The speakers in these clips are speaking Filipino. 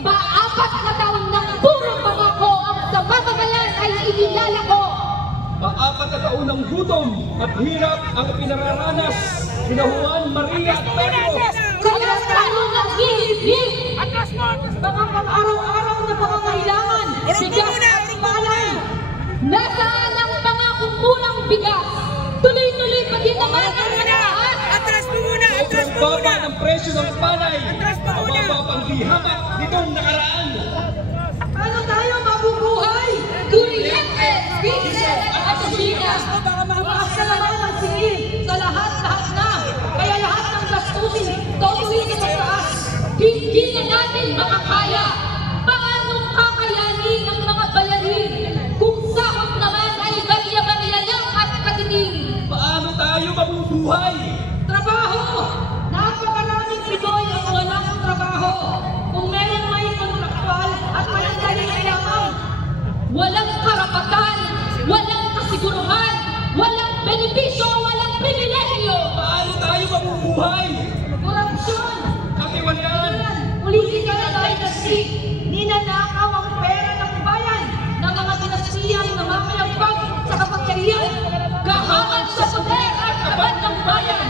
Pa-4 na taon ng purong pangako ang sa mamamayan ay inilalako. Pa-4 na taon ng gutom at hirap ang pinararanas sina Juan, Maria at Pedro. Kaya tayo nag-iibig. Mga pang-araw-araw na pangangailangan, bigas at palay. Nasaan ang mga kumulang bigas? Tuloy-tuloy pa din naman ang manaas. Sobrang baba ng presyo ng palay. Mababa pang dihamak nitong nakaraan. Paano tayo mabubuhay? Kuryente, diesel at gasolina. Tumaas na naman ang singil sa lahat-lahat na. Kaya lahat ng gastusin, tuloy sa taas. Hindi na natin makakaya. Paano kakayanin ng mga bayarin? Kung sahod naman ay barya-barya lang at katiting. Paano tayo mabubuhay? Trabaho! Napakaraming Pinoy ang walang trabaho. Kung meron may kontraktual at malandali ay lamang. Walang karapatan, walang kasiguruhan, walang benepisyo, walang pribilehyo. Paano tayo mabubuhay? Korupsyon, Katiwalaan, political dynasty, ninanakaw ang pera ng bayan ng mga dinastiyang namamayagpag sa kapangyarihan, gahaman sa poder at kaban ng bayan.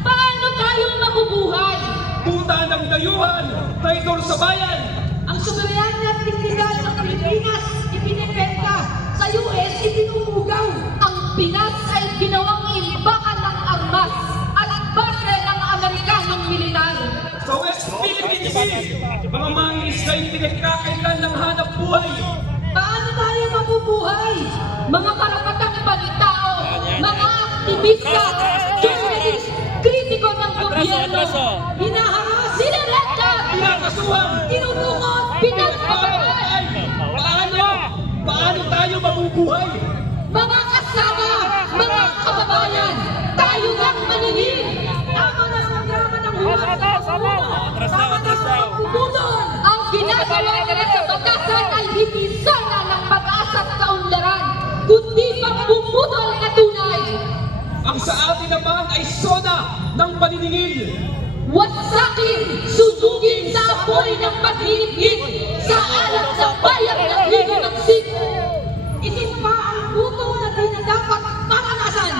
Paano tayo mabubuhay? tuta ng dayuhan, traitor sa bayan. Ang soberanya at dignidad ng Pilipinas ipinipenta, sa US itinumugaw. Ang Pinas ay ginawang imbakan ng armas at base ng Amerikanong militar. Sa West Philippine Sea, mga mangingisda yung pinagkakailan ng hanap buhay. Paano tayo mabubuhay? Mga karapatang palitao, mga aktivista, journalist, kritiko ng gobyerno, hinaharas, sinireta, Pinakasuhan, tinutungod, pinagpapalaan. Paano tayo mabubuhay? Mga kasama, mga kababayan, tayo lang maningil. Tama na ang yaman ng huwag na pagbubuno. Tama na ang pagbubunon. Ang ginagawa nila sa batasan ay hindi sana ng pag-asa at kaunlaran, kundi pagpuputol na tunay. Ang sa atin naman ay soda ng paniningil. Wasakin, sunugin sa apoy ng pag-iibig, sa alat sa bayan ng libunagsik. Isumpa ang puto na di na dapat maranasan.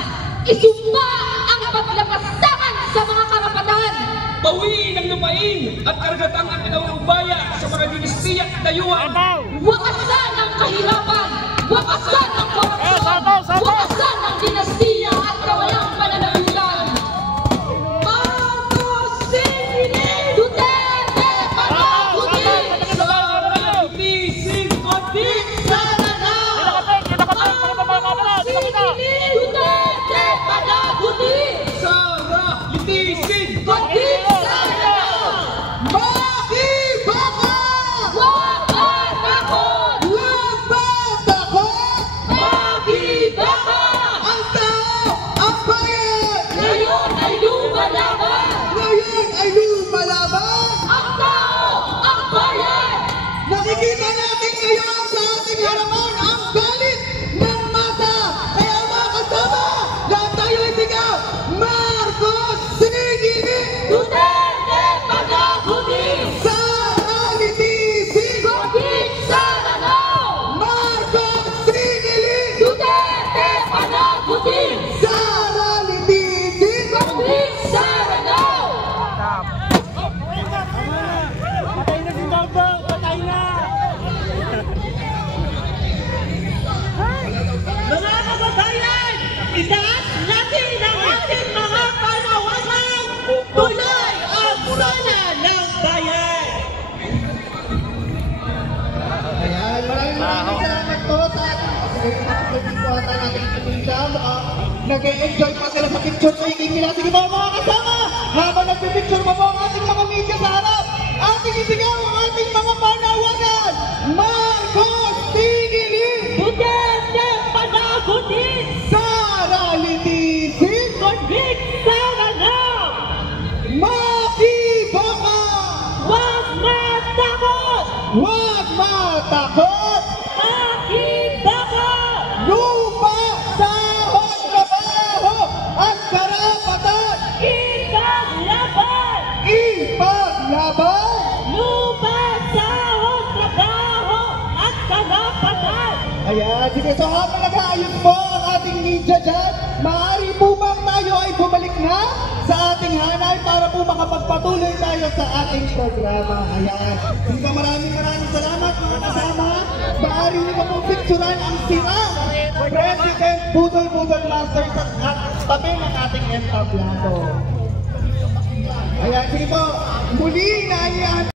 Isumpa ang paglakasakan sa mga karapatan. Bawiin ang lupain at karagatang ang pinawang baya sa mga dinistiya at dayuhan. Wakasan ang kahirapan, wakasan ang korupsyon, wakasan ang dinastiya at kawalang pananagutan. Marcos Singilin! Duterte panagutin! Sara Litising Convict! Sana na! Marcos Singilin! Duterte panagutin! Sara Litising Convict! Sana na! Makibaka! Huwag matakot! Huwag matakot! Makibaka! Ang tao, ang bayan! Ngayon ay lumalaban! Ngayon ay lumalaban! Ang tao, ang bayan! Nakikita natin ngayon sa ating harapan ang galit ng masa. Kaya mga kasama, lahat tayo isigaw, Marcos Singilin! Duterte panagutin! Sara Litising! Convict Saranaw! Marcos Singilin! Duterte panagutin! Sara Litising! Convict Saranaw! Patay na si Bongbong! Patay na! Mga kababayan, itaas natin ang ating mga panawagan! Tuloy ang sana ng bayan! Ayan, maraming salamat po sa ating pagkakasagpuan natin Indonesia. Nag-e-enjoy pa sila sa picture taking nila. Sige po mga kasama, habang nagpipicture mo po ang ating mga media sa harap, ating isigaw ang ating mga panawagan. Marcos Singilin! Duterte panagutin! Sara Litising! Convict Saranaw! Makibaka! Huwag matakot! Huwag matakot! Makibaka! Lupa, sahod, trabaho, at karapatan! Ipaglaban! Ipaglaban! Lupa, Ayan, sige. So habang nag-aayos po ang ating media dyan, maaari po bang tayo ay bumalik na sa ating hanay para po makapagpatuloy tayo sa ating programa. Ayan. Sige, maraming salamat mga kasama. Maaari nyo po picturean ang sira President Budol Master sa tabi ng ating entablado. Ayan, sige po. Muli na